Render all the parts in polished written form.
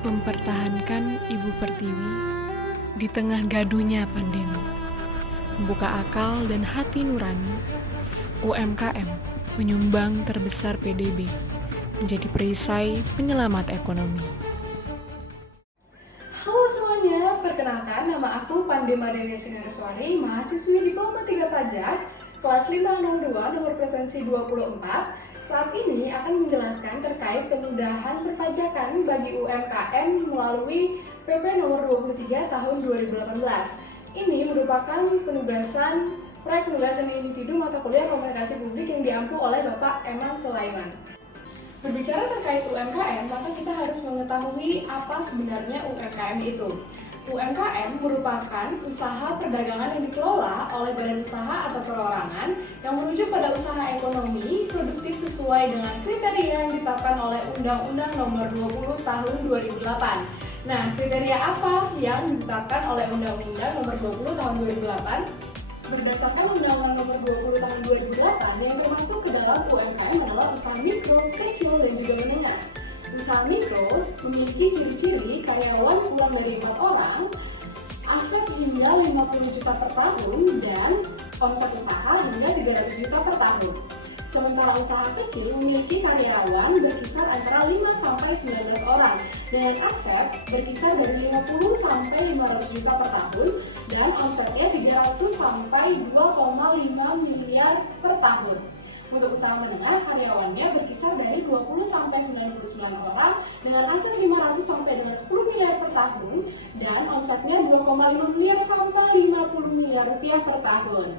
Mempertahankan Ibu Pertiwi di tengah gaduhnya pandemi. Membuka akal dan hati nurani, UMKM menyumbang terbesar PDB, menjadi perisai penyelamat ekonomi. Halo semuanya, perkenalkan nama aku Pandema Denia Sinarswari, mahasiswi Diploma 3 Pajak, kelas 502 nomor presensi 24. Saat ini akan menjelaskan terkait kemudahan perpajakan bagi UMKM melalui PP nomor 23 tahun 2018. Ini merupakan proyek penugasan individu mata kuliah komunikasi publik yang diampu oleh Bapak Eman Sulaiman. Berbicara terkait UMKM, maka kita harus mengetahui apa sebenarnya UMKM itu. UMKM merupakan usaha perdagangan yang dikelola oleh badan usaha atau perorangan yang merujuk pada usaha ekonomi produktif sesuai dengan kriteria yang ditetapkan oleh Undang-Undang Nomor 20 Tahun 2008. Nah, kriteria apa yang ditetapkan oleh Undang-Undang Nomor 20 Tahun 2008? Berdasarkan Undang-Undang Nomor 20 Tahun 2008 yang termasuk ke dalam UMKM adalah usaha mikro, kecil, dan juga menengah. Usaha mikro memiliki ciri-ciri karyawan kurang dari 4 orang, aset hingga 50 juta per tahun, dan omset usaha hingga 300 juta per tahun. Sementara usaha kecil memiliki karyawan berkisar antara 5 sampai 19 orang dengan aset berkisar dari 50 sampai 500 juta per tahun dan omsetnya 300 sampai 2,5 miliar per tahun. Untuk usaha menengah, karyawannya berkisar dari 20 sampai 99 orang dengan aset 500 sampai dengan 10 miliar per tahun dan omsetnya 2,5 miliar sampai 50 miliar rupiah per tahun.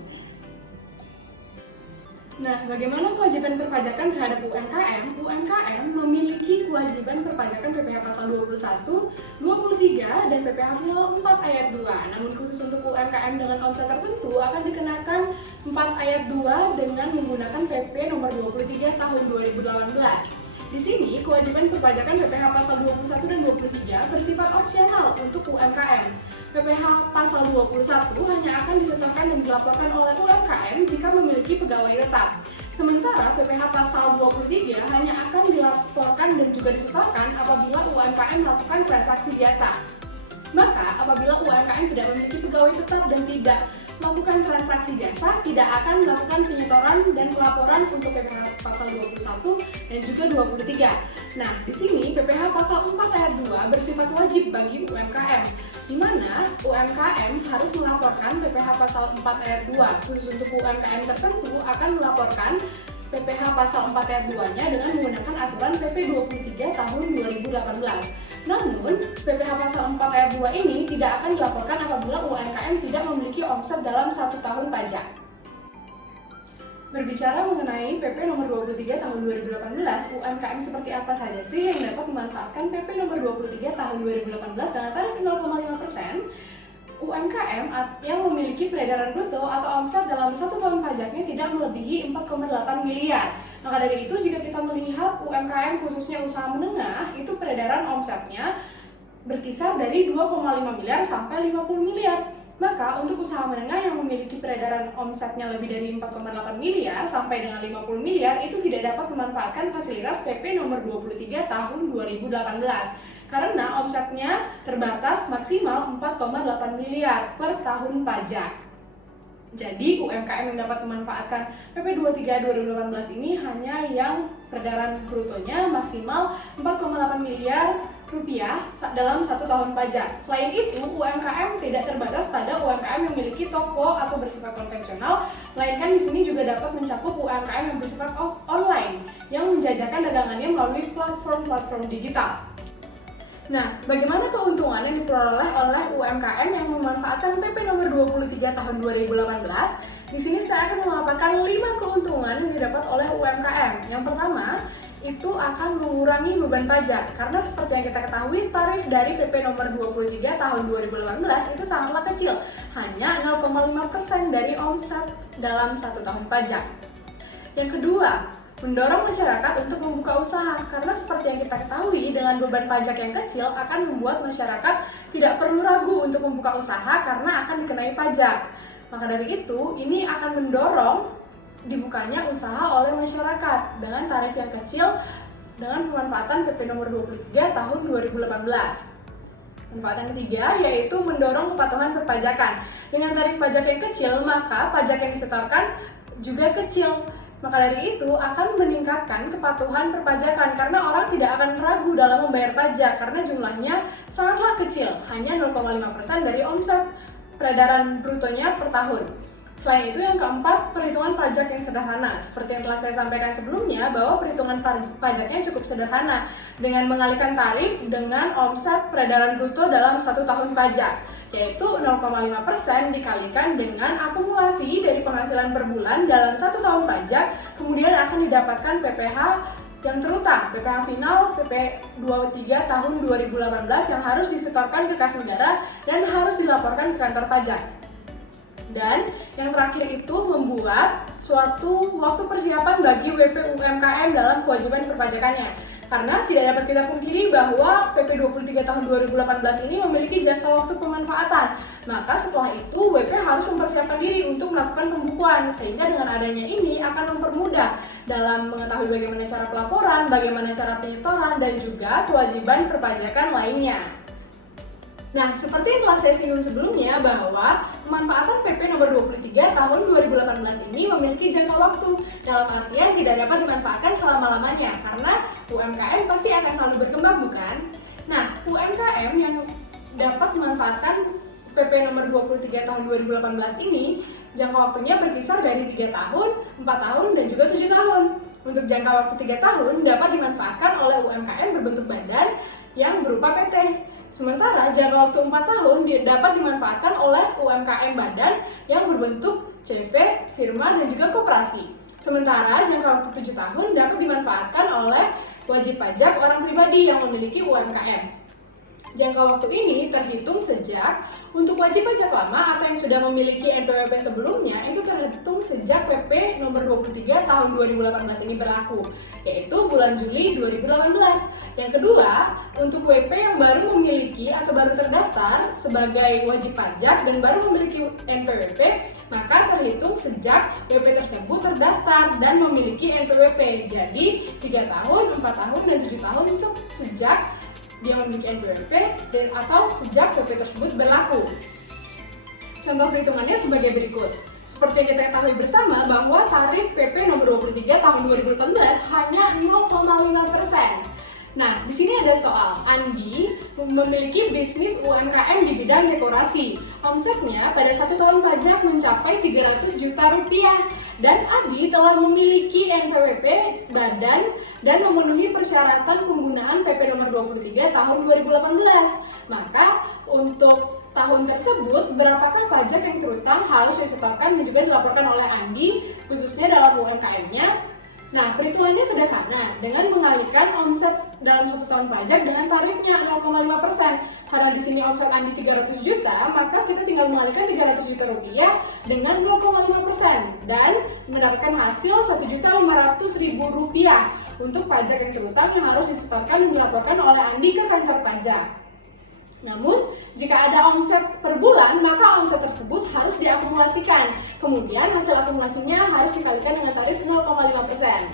Nah, bagaimana kewajiban perpajakan terhadap UMKM? UMKM memiliki kewajiban perpajakan PPh Pasal 21, 23, dan PPh Pasal 4 Ayat 2. Namun khusus untuk UMKM dengan omset tertentu akan dikenakan 4 Ayat 2 dengan menggunakan PP nomor 23 tahun 2018. Di sini, kewajiban perpajakan PPh Pasal 21 dan 23 bersifat opsional untuk UMKM. PPh Pasal 21 hanya akan disetorkan dan dilaporkan oleh UMKM jika memiliki pegawai tetap. Sementara PPh Pasal 23 hanya akan dilaporkan dan juga disetorkan apabila UMKM melakukan transaksi biasa. Maka, apabila UMKM tidak memiliki pegawai tetap dan tidak melakukan transaksi jasa, tidak akan melakukan penyetoran dan pelaporan untuk PPh Pasal 21 dan juga 23. Nah, di sini PPh Pasal 4 Ayat 2 bersifat wajib bagi UMKM, di mana UMKM harus melaporkan PPh Pasal 4 Ayat 2. Khusus untuk UMKM tertentu akan melaporkan PPh Pasal 4 Ayat 2-nya dengan menggunakan aturan PP 23 tahun 2018. Namun, PPh Pasal 4 Ayat 2 ini tidak akan dilaporkan apabila UMKM tidak memiliki omset dalam 1 tahun pajak. Berbicara mengenai PP nomor 23 tahun 2018, UMKM seperti apa saja sih yang dapat memanfaatkan PP nomor 23 tahun 2018 dengan tarif 0,5%? UMKM yang memiliki peredaran bruto atau omset dalam 1 tahun pajaknya tidak melebihi 4,8 miliar. Maka dari itu, jika kita melihat UMKM khususnya usaha menengah, itu peredaran omsetnya berkisar dari 2,5 miliar sampai 50 miliar. Maka untuk usaha menengah yang memiliki peredaran omsetnya lebih dari 4,8 miliar sampai dengan 50 miliar itu tidak dapat memanfaatkan fasilitas PP nomor 23 tahun 2018 karena omsetnya terbatas maksimal 4,8 miliar per tahun pajak. Jadi UMKM yang dapat memanfaatkan PP 23 2018 ini hanya yang peredaran brutonya maksimal 4,8 miliar rupiah dalam 1 tahun pajak. Selain itu, UMKM tidak terbatas pada UMKM yang memiliki toko atau bersifat konvensional, melainkan di sini juga dapat mencakup UMKM yang bersifat online yang menjajakan dagangannya melalui platform-platform digital. Nah, bagaimana keuntungan yang diperoleh oleh UMKM yang memanfaatkan PP nomor 23 tahun 2018? Di sini saya akan memaparkan 5 keuntungan yang didapat oleh UMKM. Yang pertama, itu akan mengurangi beban pajak karena seperti yang kita ketahui tarif dari PP nomor 23 tahun 2018 itu sangatlah kecil, hanya 0,5% dari omset dalam 1 tahun pajak. Yang kedua, mendorong masyarakat untuk membuka usaha karena seperti yang kita ketahui dengan beban pajak yang kecil akan membuat masyarakat tidak perlu ragu untuk membuka usaha karena akan dikenai pajak. Maka dari itu, ini akan mendorong dibukanya usaha oleh masyarakat dengan tarif yang kecil dengan pemanfaatan PP nomor 23 tahun 2018. Manfaat yang ketiga yaitu mendorong kepatuhan perpajakan. Dengan tarif pajak yang kecil, maka pajak yang disetorkan juga kecil. Maka dari itu akan meningkatkan kepatuhan perpajakan karena orang tidak akan ragu dalam membayar pajak karena jumlahnya sangatlah kecil, hanya 0,5% dari omset peredaran brutonya per tahun. Selain itu, yang keempat, perhitungan pajak yang sederhana. Seperti yang telah saya sampaikan sebelumnya, bahwa perhitungan pajaknya cukup sederhana dengan mengalihkan tarif dengan omset peredaran bruto dalam 1 tahun pajak, yaitu 0,5% dikalikan dengan akumulasi dari penghasilan per bulan dalam 1 tahun pajak, kemudian akan didapatkan PPh yang terutang, PPh final PP 23 tahun 2018 yang harus disetorkan ke kas negara dan harus dilaporkan ke kantor pajak. Dan yang terakhir itu membuat suatu waktu persiapan bagi WP UMKM dalam kewajiban perpajakannya. Karena tidak dapat kita pungkiri bahwa PP 23 tahun 2018 ini memiliki jangka waktu pemanfaatan. Maka setelah itu WP harus mempersiapkan diri untuk melakukan pembukuan. Sehingga dengan adanya ini akan mempermudah dalam mengetahui bagaimana cara pelaporan, bagaimana cara penyetoran, dan juga kewajiban perpajakan lainnya. Nah, seperti yang telah saya singgung sebelumnya bahwa pemanfaatan PP nomor 23 tahun 2018 ini memiliki jangka waktu, dalam artian tidak dapat dimanfaatkan selama-lamanya karena UMKM pasti akan selalu berkembang, bukan? Nah, UMKM yang dapat memanfaatkan PP nomor 23 tahun 2018 ini jangka waktunya berkisar dari 3 tahun, 4 tahun, dan juga 7 tahun. Untuk jangka waktu 3 tahun dapat dimanfaatkan oleh UMKM berbentuk badan yang berupa PT. Sementara jangka waktu 4 tahun dapat dimanfaatkan oleh UMKM badan yang berbentuk CV, firma, dan juga koperasi. Sementara jangka waktu 7 tahun dapat dimanfaatkan oleh wajib pajak orang pribadi yang memiliki UMKM. Jangka waktu ini terhitung sejak untuk wajib pajak lama atau yang sudah memiliki NPWP sebelumnya itu terhitung sejak PP nomor 23 tahun 2018 ini berlaku, yaitu bulan Juli 2018. Yang kedua, untuk WP yang baru memiliki atau baru terdaftar sebagai wajib pajak dan baru memiliki NPWP, maka terhitung sejak WP tersebut terdaftar dan memiliki NPWP. Jadi 3 tahun, 4 tahun, dan 7 tahun sejak dia memiliki NPWP dan atau sejak PP tersebut berlaku. Contoh perhitungannya sebagai berikut. Seperti yang kita ketahui bersama bahwa tarif PP nomor 23 tahun 2018 hanya 0,5%. Nah, di sini ada soal. Andi memiliki bisnis UMKM di bidang dekorasi. Omsetnya pada 1 tahun pajak mencapai 300 juta rupiah. Dan Andi telah memiliki NPWP badan dan memenuhi persyaratan penggunaan PP nomor 23 tahun 2018. Maka untuk tahun tersebut, berapakah pajak yang terutang harus disetorkan dan juga dilaporkan oleh Andi, khususnya dalam UMKM-nya? Nah, perhitungannya sederhana, dengan mengalihkan omset dalam 1 tahun pajak dengan tarifnya 0,5%. Karena di sini omset Andi 300 juta, maka kita tinggal mengalihkan 300 juta rupiah dengan 0,5% dan mendapatkan hasil 1.500.000 rupiah untuk pajak yang terutang yang harus disetorkan dan dilaporkan oleh Andi ke kantor pajak. Namun, jika ada omset per bulan, maka omset tersebut harus diakumulasikan. Kemudian, hasil akumulasinya harus dikalikan dengan tarif 0,5%.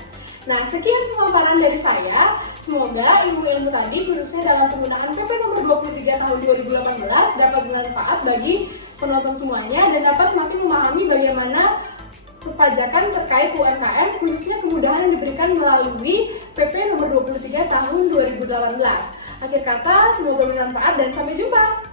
Nah, sekian pemaparan dari saya. Semoga ilmu-ilmu tadi, khususnya dalam penggunaan PP nomor 23 tahun 2018, dapat bermanfaat bagi penonton semuanya dan dapat semakin memahami bagaimana perpajakan terkait UMKM, khususnya kemudahan yang diberikan melalui PP nomor 23 tahun 2018. Akhir kata, semoga bermanfaat dan sampai jumpa!